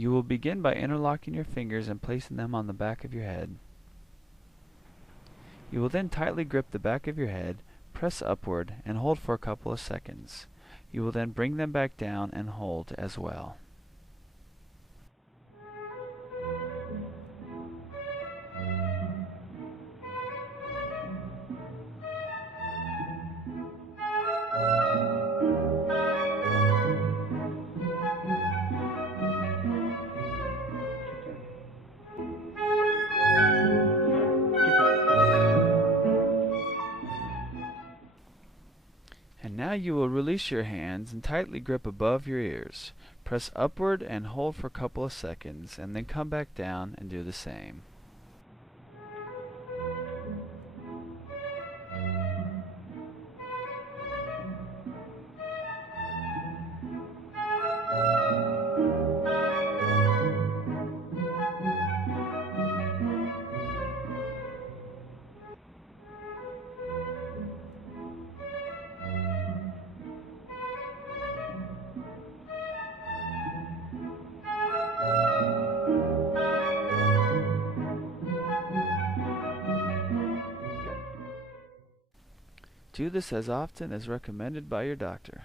You will begin by interlocking your fingers and placing them on the back of your head. You will then tightly grip the back of your head, press upward, and hold for a couple of seconds. You will then bring them back down and hold as well. And now you will release your hands and tightly grip above your ears. Press upward and hold for a couple of seconds, and then come back down and do the same. Do this as often as recommended by your doctor.